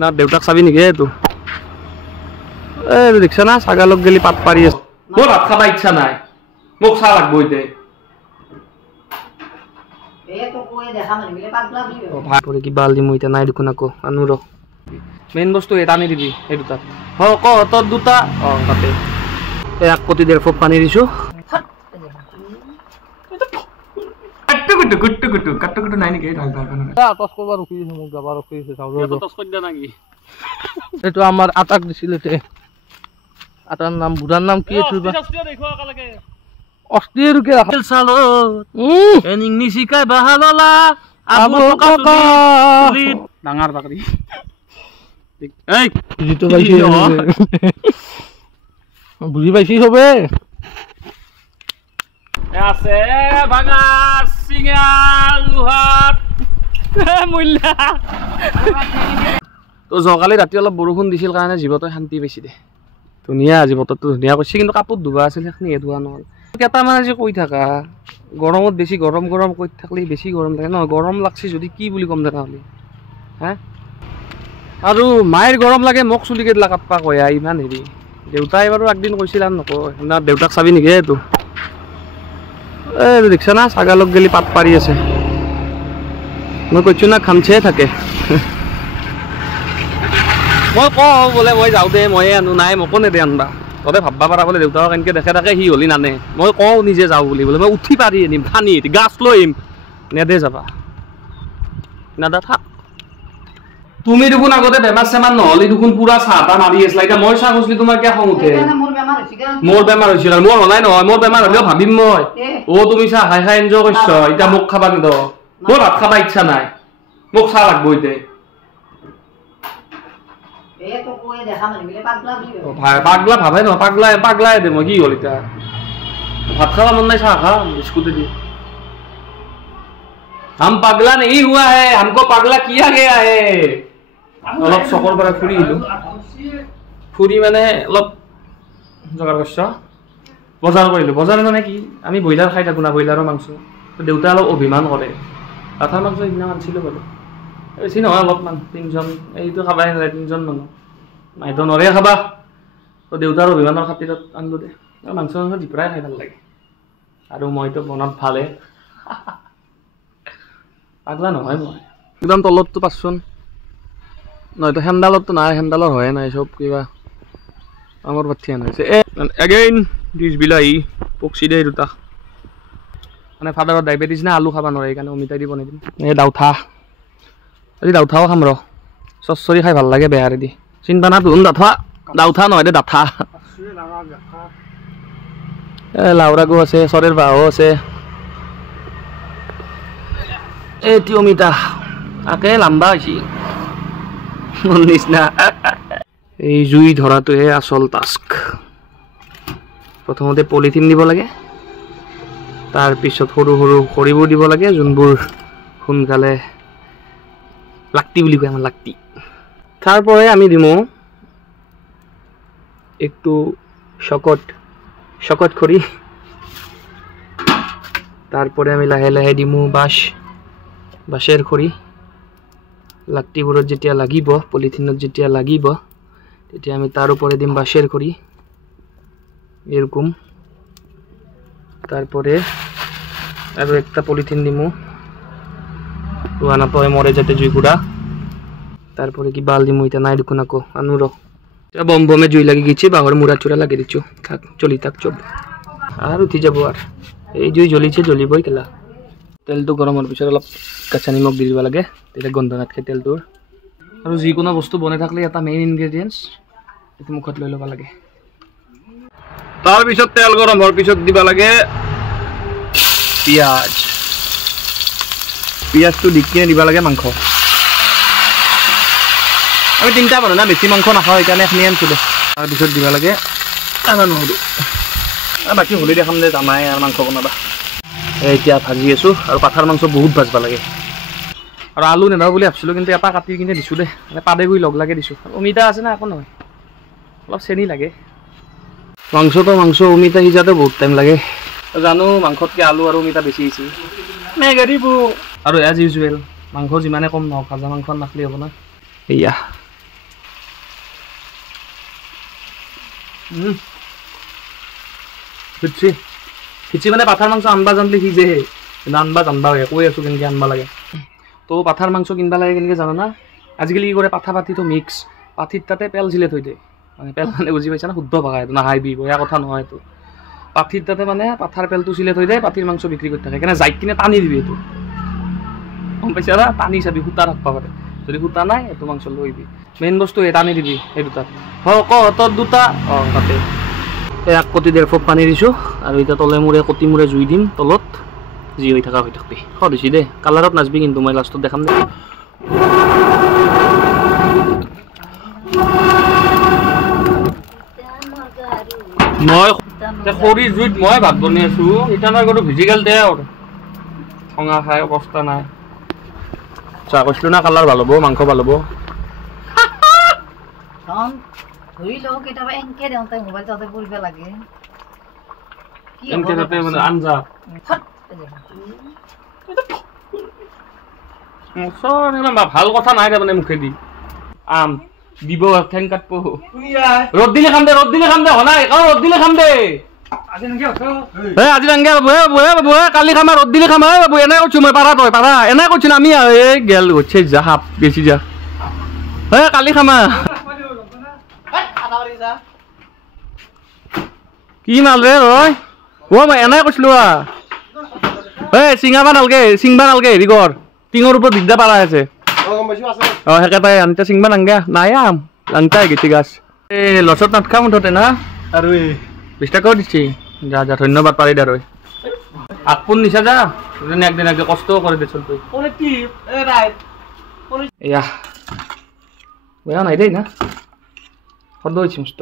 না দেউতাক চাবি নেকি এইটো দেখিছা না ছাগালক গেলি পাত পাৰি আছে মোৰ ভাত খাবা ইচ্ছা নাই মোক চাহ লাগব এতিয়া কিবা আলি মই এতিয়া নাই দেখোন আকৌ আনো ৰ মেইন বস্তু এটা আনি দিবি এই দুটা ক তোৰ দুটা তাতে 1 কোটি 1.5 ফুট পানী দিছো কাট্টু নাই নেকি টচ কৰিব ৰখি দিছে মোক যাবা ৰখি দিছে টচ কৰি দিয়া নাকি এইটো আমাৰ আটাক দিছিল এতে আটাৰ নাম বুঢ়াৰ নাম কি আছিল বা অস্থিৰ কে ৰাখিল চালো এনিং নিচিকাই বাহাললা আবু কাকা ডাঙৰ বাকৰি এই জিতো পাইছি বুজি পাইছি সবে আছে ভাঙা সিঙা লোহাত মূল্যা তো জকালি ৰাতি অলপ বৰষুণ দিছিল কাৰণে জীৱটো শান্তি পাইছি দে ধুনীয়া আজি বতৰটো ধুনীয়া কৰিছে কিন্তু কাপোৰ ধুবা আছিল সেইখিনি ধোৱা নহ'ল কেইটামান আজি কৈ থাকা গৰমত বেছি গৰম কৈ থাকলে বেছি গৰম লাগে নহয় গৰম লাগছে যদি কি বুলি ক'ম তেনেহ'লে হা আৰু মায়েৰ গৰম লাগে মোক চুলি কেটলা কাটপা কয়া ইমান হেৰি দেউতাই বাৰু একদিন কৈছিল আৰু নকয় না দেউতাক চাবি নেকি এইটো দেখিছা না ছাগালক গেলি পাত পাৰি আছে মই কৈছো না খামছে থাকে মই কওঁ বোলে মই যাওঁ দে মই আনো নাই মোকো নেদে আনবা ততে ভাববা পাৰা বোলে দেউতাক এনেকৈ দেখে থাকে সি হলি নানে মই কওঁ নিজে যাওঁ বুলি বোলে মই উঠি পাৰি আনিম ঠানি গাছ লৈ আহিম নেদে যাবা নাদা থাক তুমি দেখোন আগতে বেমাৰ চেমাৰ নহলি দেখোন পুৰা চাহটা মাৰি আছিলা এতিয়া মই চাহ কৈছিলি তোমাৰ কিয় খং উঠে মোৰ বেমাৰ হৈছিল মোৰ হলাই নহয় মোৰ বেমাৰ হলেও ভাবিম মই তুমি চাহ খাই খাই এনজয় কৰিছ এতিয়া মোক খাবা নিদ মোৰ ভাত খাবা ইচ্ছা নাই মোক চাহ লাগব এতিয়া পাগলা ভাবে নহয় পাগলাই দে মই কি হল এতিয়া ভাত খাবা মন নাই চাহ খা বিস্কুটে দি हम पगला नहीं हुआ है हमको पगला किया गया है অলপ চকৰ পৰা ফুৰি আহিলো ফুৰি মানে অলপ জগাৰ কৰছ বজাৰ কৰিলো বজাৰ মানে কি আমি ব্ৰইলাৰ খাই থাকো না ব্ৰইলাৰৰ মাংস দেউতা অলপ অভিমান কৰে আঠাৰ মাংস সিদিনা আনিছিলো বাৰু বেছি নহয় অলপমান 3জন এইটো খাবাই নালাগে 3জন মানুহ মাইতো নৰে খাবা তো দেউতাৰ অভিমানৰ খাতিৰত আনিলো দে মাংস জিপৰাই খাই ভাল লাগে আৰু মইতো বনাত ভালে পাগলা নহয় মই একদম তলতটো পাঁচচোন নহয়তো হেন্দালততো নাই হেন্দালৰ হয়ে নাই চব কিবা আমাৰ পাঠি আনাইছে এগেইন ডিছ বিলাহী পকচি দে দুটা মানে ফাদাৰৰ ডায়েবেটিছ না আলু খাব নোৱাৰে সেইকাৰণে অমিতা দি বনাই দিম এই ডাউঠা আজি ডাউঠাও খাম ৰ চচ্চৰি খাই ভাল লাগে বেয়াৰে দি চিন্তা না ধুন ডাউঠা নহয় দে ডাঠা লাউৰাগো আছে চৰেৰ বাঁহো আছে এটি অমিতা আকে লম্বা হৈছে নিচিনা এই জুই ধৰাটোহে আচল টাস্ক প্ৰথমতে পলিথিন দিব লাগে তাৰপিছত সৰু সৰু খৰিবোৰ দিব লাগে যোনবোৰ সোনকালে লাক্তি বুলি কয় আমাৰ লাক্তি তাৰপৰে আমি দিমো একটু শকত খৰি তাৰপৰে আমি লাহে লাহে দিমু বাঁশেৰ খড়ি লাকটিবোৰত যেতিয়া লাগিব পলিথিনত যেতিয়া লাগিব তেতিয়া আমি তাৰ উপৰে দিম বাঁশেৰ খড়ি এৰকম তাৰপৰে আৰু একটা পলিথিন দিমু রুয়ানা পরে মরে যাতে জুইকুড়া তারপরে কি বাল দিমু এটা নাই দেখুন আকৌ আনু র বম বমে জুই লাগি গেছে বাহর মুড়া চূড়া লাগিয়ে দিচ্ছ থাক চলি থাক চব আর উঠি যাব আর এই জুই জ্বলিছে জ্বলিবই কেলা তেলটো গৰমৰ পিছত অলপ কাঁচা নিমখ দি দিব লাগে তেতিয়া গন্ধ নাথাকে তেলটোৰ আৰু যিকোনো বস্তু বনাই থাকলে এটা মেইন ইনগ্ৰেডিয়েন্টস এটো মুখত লৈ লবা লাগে তাৰ পিছত তেল গৰম হোৱাৰ পিছত দিবা লাগে পিয়াজটো দিকিনে দিবা লাগে মাংস আমি তিনটা মানুহ না বেছি মাংস নাখাওঁ সেইকাৰণে এখনি আনিছিলোঁ তাৰ পিছত দিবা লাগে আদা নহৰু বাকী হলি দেখাম দে জানাই আৰু মাংস বনাবা এতিয়া ভাজি আছো আৰু পাঠাৰ মাংস বহুত ভাজবা লাগে আৰু আলু নেদাও বুলি ভাবছিলো কিন্তু এটা কাটি কিনে দিছো দে মানে পাদে গৈ লগ লাগে দিছো অমিতা আছে না একো নহয় অলপ চেনি লাগে মাংস অমিতা সিজাতে বহুত টাইম লাগে জানো মাংসতকে আলু আৰু অমিতা বেছি হৈছে মেগাৰিবো আৰু এজ ইউজুৱেল মাংস যিমানে কম নহওক ভাজা মাংস নাখলি হ'ব না এয়া বুঝছি খিচি মানে পাঠাৰ মাংস আনবা জানলে সিজেহে কিন্তু আনবা জানবা হয় কৈ আছোঁ কেনেকৈ আনবা লাগে তো পাঠাৰ মাংস কিনবা লাগে কেনেকৈ জানা না আজিকালি কি কৰে পাঠা পাঠিটো মিক্স পাঠিত তাতে পেল জিলে থৈ দিয়ে মানে পেল মানে বুজি পাইছা না শুদ্ধ ভাষা এইটো নাহাইবি বেয়া কথা নহয় এইটো পাঠিত তাতে মানে পাঠাৰ পেলটো চিলে থৈ দিয়ে পাঠিৰ মাংস বিক্ৰী কৰি থাকে সেইকাৰণে যাই কিনে টানি দিবি এইটো গম পাইছা না টানি চাবি সূতা থাকবা পাৰে যদি সূতা নাই এইটো মাংস লৈ আহিবি মেইন বস্তু এই টানি দিবি এই দুটাত তোৰ দুটা অঁ তাতে এই 1 কোটি 1.5 ফুট পানী দিছোঁ আৰু এতিয়া তলে মূৰে কটি মূৰে জুই দিম তলত যি হৈ থকা হৈ থাকবি দিছি দে কালাৰত নাচবি কিন্তু মই লাষ্টত দেখাম দে মই খৰি জুইত মই ভাত বনাই আছোঁ ইটানাৰ গৰু ভিজি গেল দে খঙা খাই অৱস্থা নাই চাহ কৈছিলোঁ না কালাৰ ভাল হ'ব মাংস ভাল হ'ব আঞ্জা ভাল কথা নাই তাৰমানে মুখেদি আম দিব ঠেং কাটব ৰ'দ দিলে খাম দে হনাই ৰ'দ দিলে খাম দে আজি নাংগে বহে কালি খাম ৰ'দ দিলে খাম বাবু এনে কৈছোঁ মই পাৰা তই পাৰা এনে কৈছোঁ আমি এই গেল গৈছে যা হাপ বেছি যা কালি খামা কি মাল ৰে ৰয় মই এনে কৈছিলোঁ চিঙাবা নালগে হেৰি কৰ টিঙৰ ওপৰত দিগদাৰ পাৰা আছে সেইকেইটাই আনতে চিংবা নাংগা নাই আম লাংটাই গেছি গাছ এই লচত নাটকা মুঠতে না আৰু 20 টাকাও দিছি যা যা ধন্যবাদ পাৰি দে ৰয় আপোন নিছা যা একদিন আগে কষ্টও কৰি দেচোন তুই এয়া বেয়া নাই দেই না সদ হৈছে মস্ত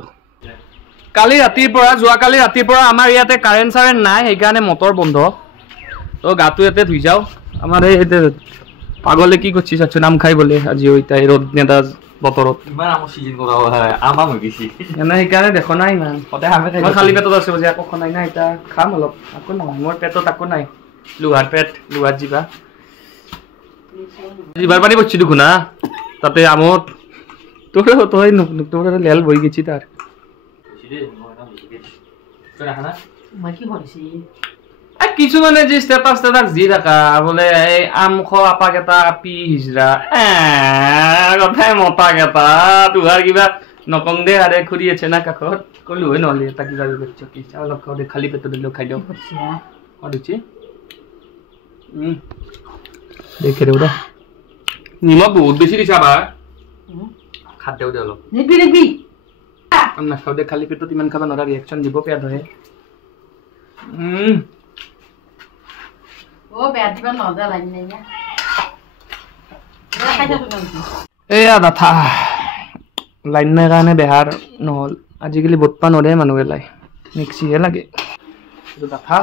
কালি ৰাতিৰ পৰা আমাৰ ইয়াতে কাৰেণ্ট চাৰেণ্ট নাই সেইকাৰণে মটৰ বন্ধ তো গাটো ইয়াতে ধুই যাওঁ আমাৰ এই পাগলে কি করছিস আচ্ছা নাম খাই বলে আজি ওইটাই রোদ নেতা বতরত ইমান আম সিজন করা হয় আমা হৈ গেছি এনে সেইকাৰণে দেখো নাই ইমান সদায় আমি খাই খালি পেটত আছে যে আকো খনাই না এটা খাম অলপ আকো নহয় মোৰ পেটত আকো নাই লুহাৰ পেট লুহাৰ জিভাৰ পানী পড়ছি দেখো না তাতে আমত তোৰ লেল বই গেছি তাৰ মই কি কৰিছি কিছু মানে যে স্ট্যাটাস জি থাকা বলে এই আম খ আপা কেটা আপি হিজৰা কথাই মতা কেটা তোহাৰ কিবা নকং দে আৰে খুৰি আছে না কাষত কলো হয় নহলে এটা কিবা কৰিছ কি অলপ খাও দে খালি পেট দিলো খাই দিও দিছি দেখে দেউ নিমখ বহুত বেছি দিছা বা খাত দেউ দে অলপ নিবি না খাও দে খালি পেটত ইমান খাবা নৰা ৰিয়েকচন দিব পেট হয় এয়া দাথা লাইন নাই কাৰণে বেহাৰ নহ'ল আজিকালি বটপা নৰে মানুহে লাই মিক্সিহে লাগে দাথা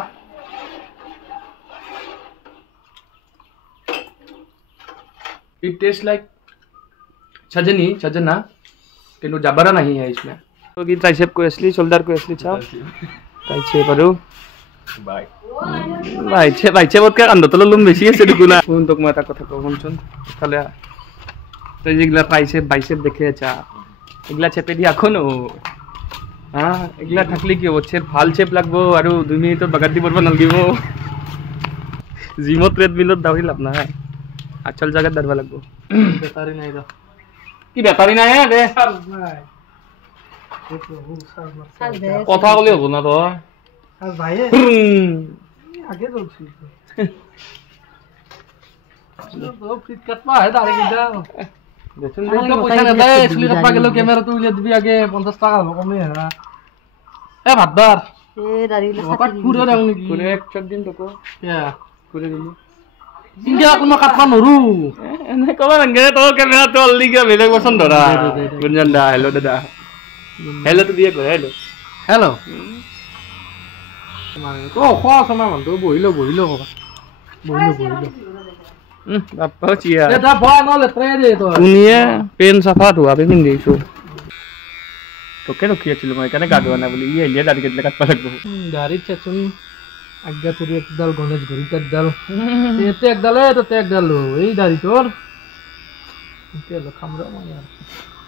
इट टेस्ट लाइक सजना কিন্তু জাবাৰা नहीं है इसमें तो कि ट्राइसेप को असली शोल्डर को असली चाव ट्राइसेप আৰু বাই বাইছে বতকে কান্দত লম বেছি আছে দেখুনা কোন তোক মই এটা কথা কওঁ শুনচোন তাহলে তই যেগুলা বাইসেপ দেখে আছা এগুলা চেপে দি এখন এগুলা থাকলে কি হচ্ছে ভাল চেপ লাগবো আৰু 2 মিনিটত বাগাত দি পড়বা নালগিব জিমত ট্ৰেডমিলত দাউৰি লাভ নাই আচল জায়গা দাঁড়বা লাগবো বেটারি নাই র কি বেটারি নাই দে কথা কলি হবো না তো আর ভাই আগে চলছি তো ফিট কাটবা হে দাঁড়ি কিটা দেখুন তো পয়সা না দে চুলি কাটবা গেল ক্যামেরা তো উলিয়ে দিবি আগে 50 টাকা হলো কমে হ্যাঁ এ ভাতদার এ দাঁড়ি কাট পুরো দাও নাকি কোনে এক চার দিন তো ইয়া করে দিলি ইন্ডিয়া কোনো কাটবা নৰু এনে কবা নগে তো ক্যামেৰা তো অললি কে বেলেগ পছন্দ ধৰা গুঞ্জন দা হেল্ল দাদা হেল্ল তো দিয়ে কৰে হেল্ল হেল্ল মানে তো খোৱা সময় মান তো বহিলো বাপ্পা চিয়া এটা ভা নলে ট্ৰে দে তো তুমিয়ে পেন সাফা ধোৱা পে পিন দিছো তোকে ৰখি আছিল মই কাৰণে গাডোৱা না বুলি ই আহিলে দাড়ি কেটলে কাটবা লাগবো গাড়ী চেচুন আজ্ঞা তোর একদাল গণেশ ঘড়িটার ডাল এতে একদাল তো একদাল এই দাড়ি তোর তেলো খামরা মানে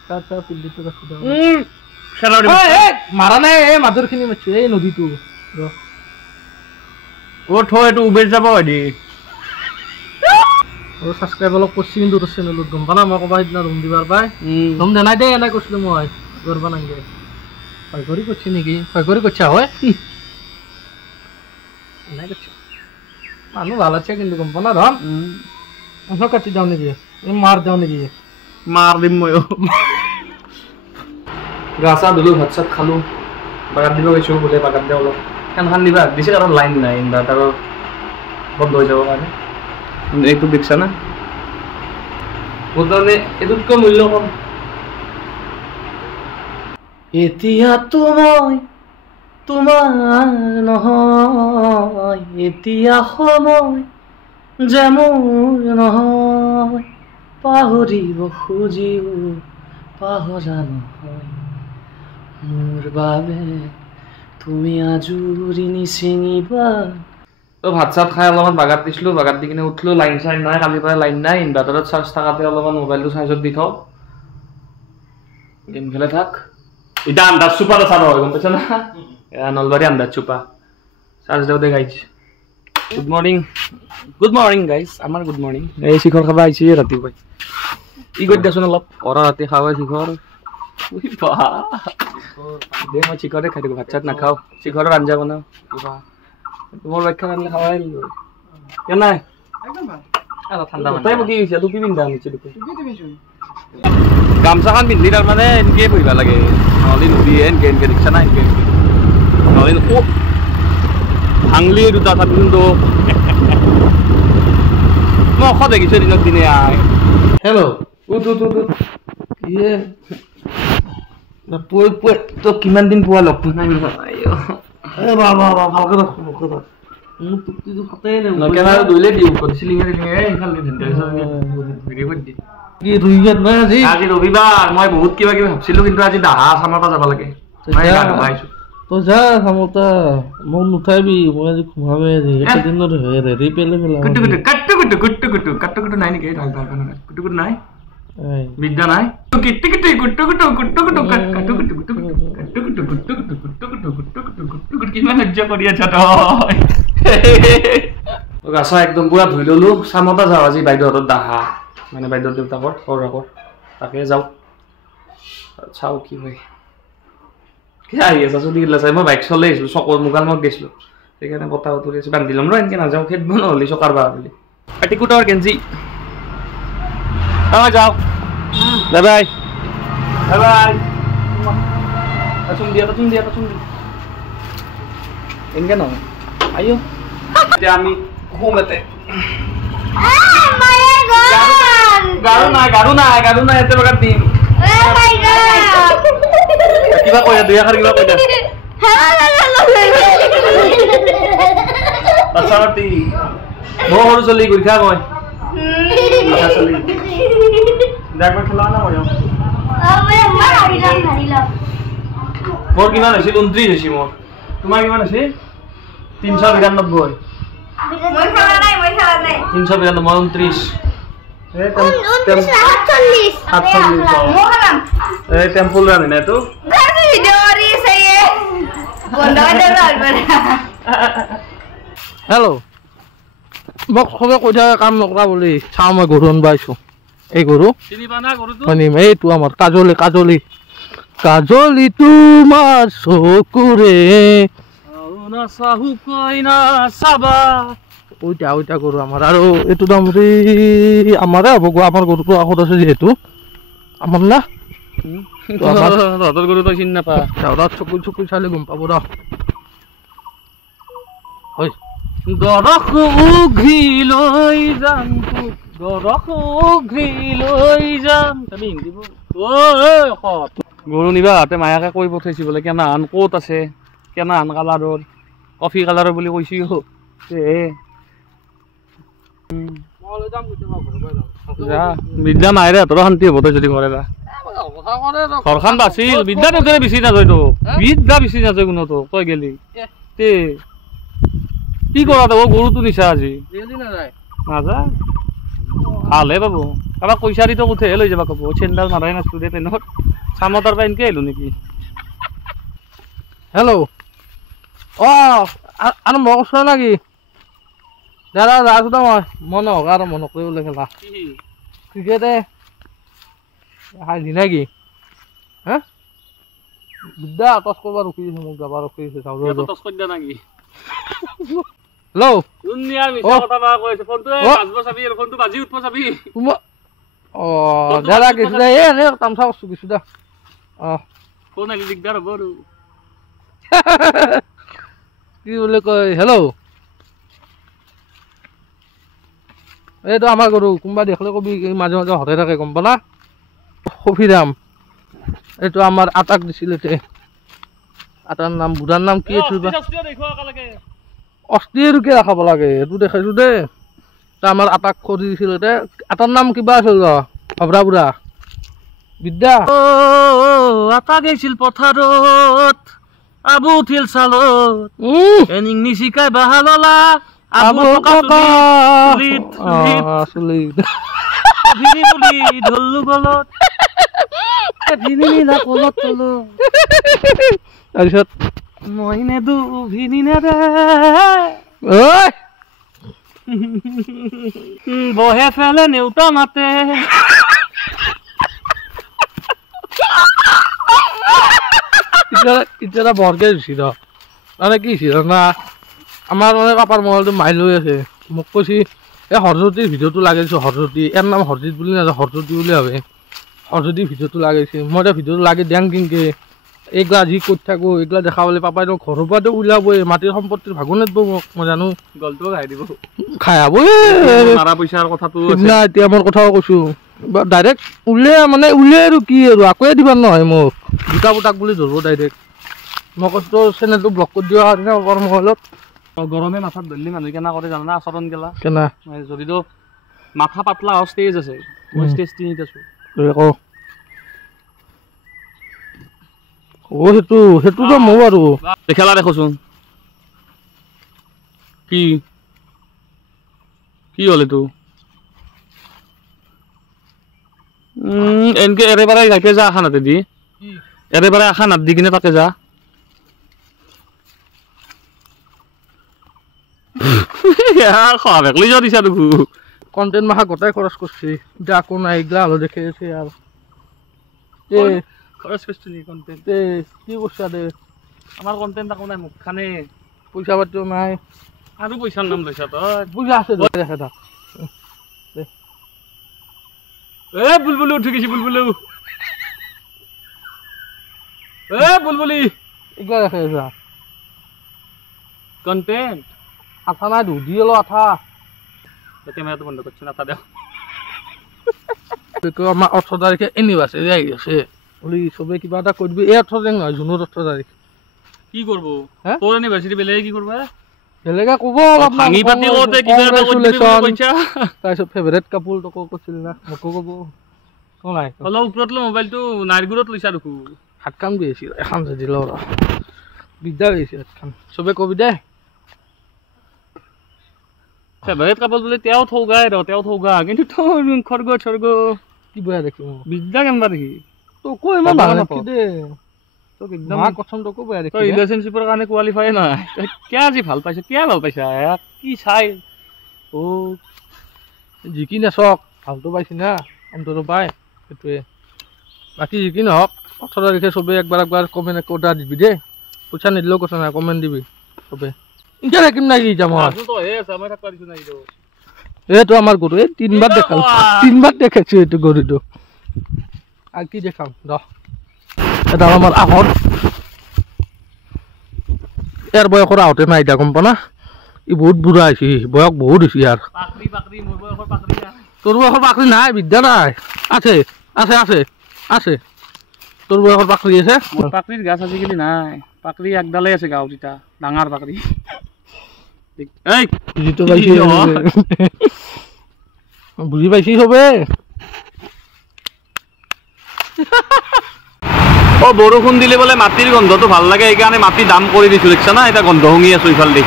কাটা পিল্লি তো রাখি দাও খেলাড়ি মারা নাই এই মাদুরখিনি মারছে এই নদীটো ও ঠো একটু উবের যাব আদি ও সাবস্ক্রাইব অলপ করছি কিন্তু তোর চ্যানেলত গম পানা মই কবা সিদিনা ৰুম দিবাৰ পাই গম দেনাই দে এনে কৈছিলো মই গৰবা নাংগে হয় কৰি কৰছি নেকি হয় কৰি করছা হয় নাই করছি মানুহ ভাল আছে কিন্তু গম পানা ধন অন্য কাটি যাও নেকি মার যাও নেকি মার দিম মই গাছা ধুলো ভাত চাত খালো বাগাত দিব গৈছো বোলে বাগাত দে অলপ ফেন খান দিবা দিছে কাৰণ লাইন নাই ইনভাৰ্টাৰৰ বন্ধ হৈ যাব কাৰণে এইটো দেখছা না বৰ্তমানে এইটোতকৈ মূল্য কম এতিয়াতো মই তোমাৰ নহয় এতিয়া সময় যে মোৰ নহয় পাহৰিব খুজিও পাহৰা নহয় মোৰ বাবে তুমি আজুৰি নিচিঙিবা তো ভাত চাত খাই অলপমান বাগাত দিছিলোঁ বাগাত দি কিনে উঠিলোঁ লাইন চাইন নাই কালিৰ পৰা লাইন নাই ইনভাৰ্টাৰত চাৰ্জ থকাতে অলপমান মোবাইলটো চাৰ্জত দি থওঁ গেম খেলে থাক এটা আন্দাজ চুপা চাহ নহয় গম পাইছা না নলবাৰী আন্দাজ চুপা চাৰ্জ দিওঁতে গাইছে গুড মৰ্ণিং গাইজ আমাৰ গুড মৰ্ণিং এই শিখৰ খাব আহিছে ৰাতিপুৱাই ই কৰি দিয়াচোন অলপ অৰা ৰাতি খাওঁ শিখৰ দে মই চিকৰে খাই থাকোঁ ভাত চাত নাখাওঁ চিকৰৰ আঞ্জা বনাওঁ তোমাৰ ব্যাখ্যা আনিলে খাৱাই কেন নাই ঠাণ্ডা তাই মোক কি হৈছে টুপি পিন্ধা আনিছে গামচাখন পিন্ধি তাৰমানে এনেকৈ বহিব লাগে নহ'লে নদী এনেকৈ এনেকৈ দেখিছা না এনেকৈ নহ'লে ভাংলি দুটা চাবি কিন্তু মই অস দেখিছোঁ দিনক দিনে আই হেল্ল' ইয়ে তই কিমান দিন পোৱা লগ পোৱা নাই ভালকে ভালকে মোৰ টুপিটো ফাটাই নাই কেমেৰা দৌলে দিওঁ কৰিছিলি কি ৰবিবাৰ নাই আজি ৰবিবাৰ মই বহুত কিবা কিবি ভাবছিলো কিন্তু আজি দাহা আছামৰ পৰা যাব লাগে তই যা চামতা মোক নুঠাইবি মই আজি ঘুমাবে একেদিনত হেৰি পেলে পেলাম কুটু নাই নেকি কুটু নাই বিদ্যা নাই কিমান সহ্য কৰি আছা তই গাছা একদম পুৰা ধুই ললো চামতা যাওঁ আজি বাইদেউহঁতৰ দাহা মানে বাইদেউৰ দেউতাকৰ সৌৰাকৰ তাকে যাওঁ চাওঁ কি হয় কি আহি আছা চলি গিলা চাই মই বাইক চলাই আহিছিলোঁ চকৰ মোকালমত গৈছিলোঁ সেইকাৰণে বতাহ তুলি আছোঁ বান্ধি ল'ম ৰ এনেকৈ নাযাওঁ খেদব নহ'লে চকাৰ বাহ বুলি টিকুটৰ গেঞ্জি যাওঁ বাই বাই বাই বাই চুন দিয়া এনেকৈ নহয় আইও এতিয়া আমি সোমতে গাৰু নাই এতে লগাত দিম কিবা কৈ দুই আখাৰ কিবা কৈ বাচ্চাটি মই সৰু চলি গুৰিখা মই চলি একবাৰ খেলা না মোৰ কিমান হৈছিল 29 হৈছিল মোৰ তোমাৰ কিমান হৈছিল 392 392 মই 29 টেম্পুল ৰানি না তো হেল্ল' মোক সবে কৈ থাকে কাম নকৰা বুলি চাওঁ মই গৰু আনিব আহিছোঁ এই গৰু এইটো আমাৰ কাজলি তোমাৰ চকুৰে ওইটা গৰু আমাৰ আৰু এইটো দামৰি আমাৰে হ'ব আমাৰ গৰুটো আগত আছে যিহেতু আমাৰ না তহঁতৰ গৰু তই চিনি নাপা চকুল চালে গম পাব ৰ গৰখ উঘি লৈ যাম গৰু নিবা হাতে মায়াকে কৈ পঠাইছি বোলে কেনা আন ক'ত আছে কেনা আন কালাৰৰ কফি কালাৰৰ বুলি কৈছি বিদ্যা নাই ৰে তোৰ শান্তি হ'ব তই যদি কৰে ঘৰখন বাছিল বিদ্যা তোৰে বেছি নাযায় তো বিদ্যা বেছি নাযায় কোনো তো তই গেলি তে কি কৰা তই গৰুটো নিছা আজি নাযা ভালহে পাব কাৰোবাক পইচা দি তো উঠেহে লৈ যাবা ক'ব চেণ্ডাল মাৰাই নাছিলোঁ দে ট্ৰেইনত চামতাৰ পৰা এনেকৈ আহিলোঁ নেকি হেল্ল' আৰু মই কৈছো নেকি দাদা যাইছো দে মই নহওক আৰু মনত কৰিবলৈ খেলা ক্ৰিকেটে হাৰিলি নেকি হা বিদ্যা টচ কৰিব ৰখি দিছে মোক যাবা ৰখি দিছে হেল্ল' দাদা কিছু দে এনে তামচা কৰিছো কিছু দে দিগদাৰ হ'ব আৰু কি বুলি কয় হেল্ল' এইটো আমাৰ গৰু কোনোবা দেখিলে কবি মাজে মাজে হতে থাকে গম পালা সফিৰাম এইটো আমাৰ আটাক দিছিল এতে আটাৰ নাম বুঢ়াৰ নাম কি আছিল অস্থি ৰুকে ৰাখাব লাগে এইটো দেখাইছো দেই আমাৰ আটাক কৰি দিছিল এতে আটাৰ নাম কিবা আছিল হবৰা বুঢ়া বিদ্যা আটা গৈছিল পথাৰত আবু উঠিল চালত এনিং নিচিকাই বাহা ললা আবু ধল্লু গলত তাৰপিছত মই নেদু ভিনি নেদে বহে ফেলে নেউতা মাতে এতিয়া বৰকে দিছি মানে কি হৈছিল না আমাৰ মানে পাপাৰ মোবাইলটো মাৰি লৈ আছে মোক কৈছি এই হৰজ্যোতিৰ ভিডিঅ'টো লাগাইছোঁ হৰজ্যোতি ইয়াৰ নাম হৰজিত বুলি নাযাওঁ হৰজ্যোতি বুলি ভাবে হৰজ্যোতিৰ ভিডিঅ'টো লাগাইছে মই এতিয়া ভিডিঅ'টো লাগি দেং কিনকে এইগিলা যি কৰি থাকোঁ এইগিলা দেখা পালে পাপাই ঘৰৰ পৰাতো ওলাবই মাটিৰ সম্পত্তিৰ ভাগো নেদব মোক মই জানো গলটো খাই দিব খাই আব পইচাৰ কথাটো না এতিয়া মোৰ কথাও কৈছোঁ ডাইৰেক্ট উলিয়াই আৰু কি আৰু আকোৱে দিবা নহয় মোক দুটা পুতাক বুলি ধৰিব ডাইৰেক্ট মই কৈছোঁ চেনেলটো ব্লক কৰি দিয়া পাপাৰ মোবাইলত গৰমে মাথাত ধৰিলে মানুহ কেনা কৰে জানা আচৰণ গেলা কেনা যদিতো মাথা পাতলা ষ্টেজ আছে মই ষ্টেজ 3 আছো সেইটোতো মোৰ আৰু খেলা দেখোচোন কি হ'ল এইটো এনকে এৰেবাৰে গাইকে যা আশা নাতে দি এৰেবাৰে আশা নাত দি কিনে তাকে যা খাবেক লৈ যোৱা দিছা দেখো কণ্টেণ্ট মাখা গোটাই খৰচ কৰিছে এতিয়া আকৌ নাই এইগিলা হ'লে দেখি আছে আৰু খৰচ কৰিছো নি কণ্টেণ্ট কি কৰিছা দে আমাৰ কণ্টেণ্ট আকৌ নাই মুখ খানে পইচা পাতিও নাই আৰু পইচাৰ নাম লৈছা তই পইচা আছে দেখা থাক বুলবুলি উঠি গৈছি বুলবুলি বুলবুলি এইগিলা দেখা আছা কণ্টেণ্ট আঠা নাই ধুদি অলপ আঠা কেমেৰাটো বন্ধ কৰিছো আঠা দেখ আমাৰ 18 তাৰিখে এনিভাৰ্চাৰী আহি আছে বুলি চবে কিবা এটা কৈ দিবি এই 18 তাৰিখ নহয় জুনৰ 18 তাৰিখ কি কৰিব তোৰ এনিভাৰ্চাৰী বেলেগে কি কৰবা বেলেগে ক'ব অলপ ভাঙি পাতি কওঁতে কিবা এটা কৈ দিবি পইচা তাৰপিছত ফেভাৰেট কাপোৰ তোকো কৈছিল না মোকো ক'ব নাই অলপ ওপৰত লৈ মোবাইলটো নাইৰগুৰত লৈছা দেখো হাত কাম গৈ আছিল এখন যদি লৰা দিগদাৰ হৈছে হাতখন চবে কবি দে ফেভাৰেট কাপোৰ বোলে তেওঁ থৌগা কিন্তু তোৰ খৰ্গ কি বেয়া দেখি বিদ্যা কেনেবা দেখি তোকো ইমান ভাল নাপাওঁ দে তোক একদম কথম তোকো বেয়া দেখি ৰিলেশ্যনশ্বিপৰ কাৰণে কোৱালিফাই নাই কিয় আজি ভাল পাইছা কি চাই জিকি নাচক ভালটো পাইছি না অন্তৰো পাই সেইটোৱে বাকী জিকি নহওক 18 তাৰিখে চবে একবাৰ কমেণ্ট এটা দিবি দেই পইচা নিদিলেও কথা নাই কমেণ্ট দিবি চবে এতিয়া থাকিম নাই কি যাম এইটো আমাৰ গৰু এই 3 বাৰ দেখাইছো এইটো গৰুটো আৰু কি দেখাম এটা আমাৰ আহত ইয়াৰ বয়সৰ আহোঁতে নাই এতিয়া গম পানা ই বহুত বুঢ়া হৈছে বয়স বহুত হৈছে ইয়াৰ তোৰ বয়সৰ পাকৰি নাই বিদ্যা নাই আছে আছে আছে আছে তোৰ বয়সৰ পাকৰি আছে পাকৰিৰ গাছ আজিকালি নাই পাকৰি একডালে আছে গাঁৱত এতিয়া ডাঙৰ পাকৰি বুজি পাইছি চবে বৰষুণ দিলে বোলে মাটিৰ গন্ধটো ভাল লাগে সেইকাৰণে মাটি দাম কৰি দিছো দেখিছা না এতিয়া গন্ধ শুঙি আছো ইফাল দি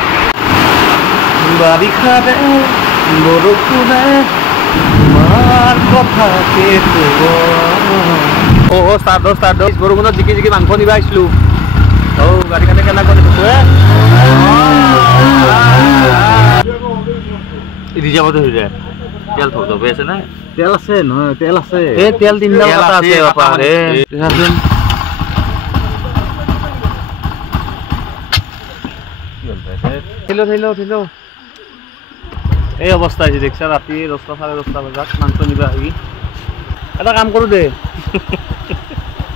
বাৰিষাৰে বৰষুণে তোমাৰ কথাকে অ ষ্টাৰ্ট বৰষুণত জিকি জিকি মাংস নিব আহিছিলোঁ গাড়ী কাৰণে কেনেকুৱা ৰিজাৰ্ভতে হৈ যায় তেল থৈ আছে না তেল আছে নহয় তেল আছে এই তেল 3 কথা আছে বাপাৰে থেলো এই অৱস্থা হৈছে দেখছা ৰাতি 10টা 10:30 বজাত মাংস নিবা আহি এটা কাম কৰোঁ দে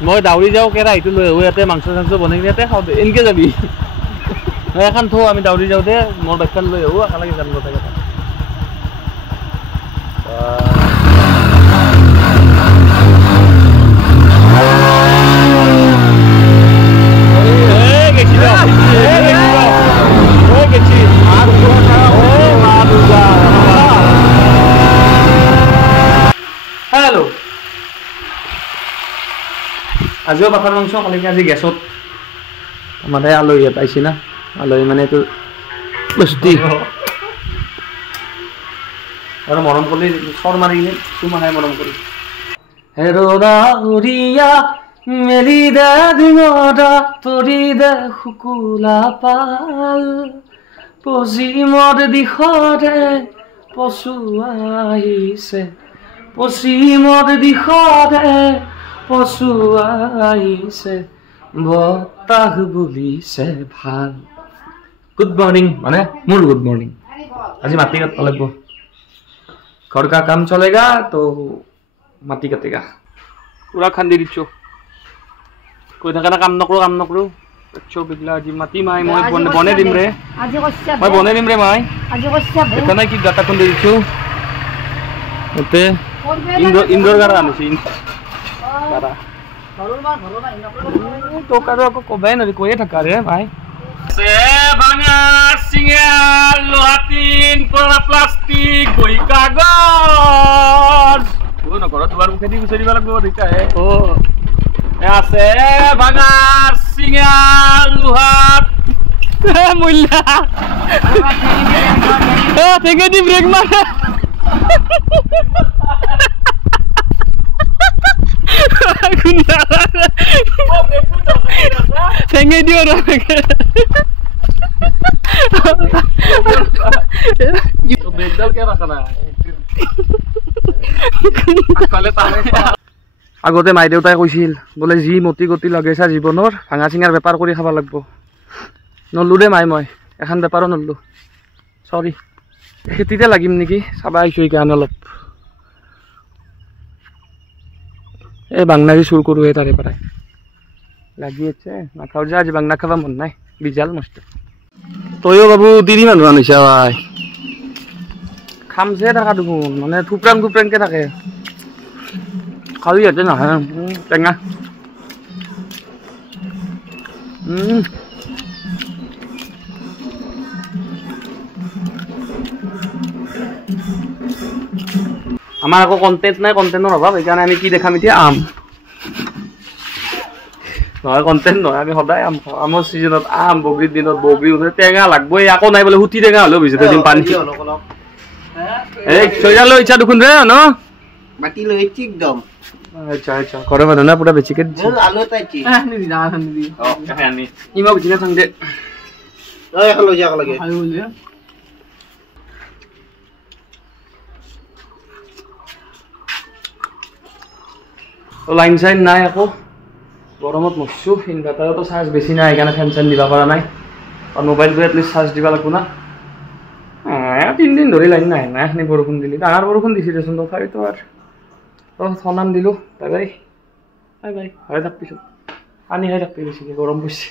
মই দাউৰি যাওঁ কেৰাহীটো লৈ আহোঁ ইয়াতে মাংস চাংস বনাই কিনে ইয়াতে খাওঁ দে এনেকৈ যাবি এখন থওঁ আমি দাউৰি যাওঁ দে মোৰ বাইকখন লৈ আহোঁ একেলগে যাম গোটেইকেইটা হেল্ল' আজিও পাঠাৰ মাংস খালি আজি গেছত আমাৰ আলহী এটা আহিছে না আলহী মানে এইটো বস্তি আৰু মৰম কৰি চৰ মাৰি কিনে তোমাৰে মৰম কৰি হেৰৰা উৰিয়া মেলি দে ডিঙৰা তৰি দে শুকুলা পাল পশ্চিমৰ দিশৰে পচুৱা আহিছে পশ্চিমৰ দিশৰে পচুৱা আহিছে বতাহ বুলিছে ভাল গুড মৰ্নিং মানে মোৰ গুড মৰ্নিং আজি মাটি কাটব লাগিব घर का काम चलेगा तो माटी काटेगा पूरा खान्दी दिच्छो कोई थाका ना काम नकरो अच्छो बिगला जी माटी माई মই বনে দিম রে আজি কইছা মই বনে দিম রে মাই আজি কইছা এটা নাই কি গাটা কোন দিছো ওতে ইনডোর গারা আনিছি গারা ঘরবা তো কারো কবাই না কইয়ে থাকা রে ভাই se ভাঙা সিঙ্গেল লোহাটিন পুরা প্লাস্টিক বই কাগজ ও না করো তোমার মুখে দিয়ে গুছাই দিবা লাগবে ঠিক আছে ও আছে ভাঙা সিঙ্গেল লোহাট মুল্লা এ থেকে দি ব্রেক মার গুন্ডা ও ব্রেক তো ঠেঙ্গে দিও না तो बेगदाल क्या रखना আগতে মাই দেউতাই কৈছিল বোলে যি মতি গতি লগাইছা জীৱনৰ ভাঙা চিঙাৰ বেপাৰ কৰি খাব লাগিব নললো দে মাই মই এখন বেপাৰো নললো সৰি খেতিতে লাগিম নেকি চাবা আহিছোঁ এইকাৰণে অলপ এই বাংনাৰী চুৰ কৰোঁ তাৰে পৰাই লাগি আছে নাখাওঁ যে আজি বাংনা খাব মন নাই বিজাল মস্ত তয়ো বাবু তিৰি মানুহ আনিছা ভাই খামছে থাকা দেখোন মানে থুপৰাংকে থাকে খালি ইয়াতে নাহে টেঙা আমাৰ আকৌ কণ্টেণ্ট নাই কণ্টেণ্টৰ অভাৱ সেইকাৰণে আমি কি দেখাম এতিয়া আম নহয় কণ্টেণ্ট নহয় আমি সদায় আম খাওঁ আমৰ ছিজনত আম বগৰীৰ দিনত বগৰী টেঙা লাগবই আকৌ নাই বোলে সুটি টেঙা হ'লেও ভিজতে দিম পানী এই চৈজা লৈ ইচ্ছা দেখোন ৰে ন মাটি লৈ একদম আচ্ছা আচ্ছা ঘৰৰ মানুহ না পুৰা বেছিকে দিছে আলু তাইছি নিদি না নিদি অ আনি ইমা বুজিনা থাং দে ঐ এখন লৈ যাক লাগে আই বলে লাইন চাইন নাই আকৌ গৰমত মৰছোঁ ইনভাৰ্টাৰতো চাৰ্জ বেছি নাই সেইকাৰণে ফেন চেন দিব পৰা নাই আৰু মোবাইলটো এটলিষ্ট চাৰ্জ দিব লাগিব না 3 দিন ধৰি লাইন নাই এখনি বৰষুণ দিলি ডাঙৰ বৰষুণ দিছিল দেচোন তথাপিতো আৰু ফোনাম দিলোঁ বাই বাই বাই বাই হয় থাক পিছত পানী খাই থাকবি বেছিকৈ গৰম পৰিছে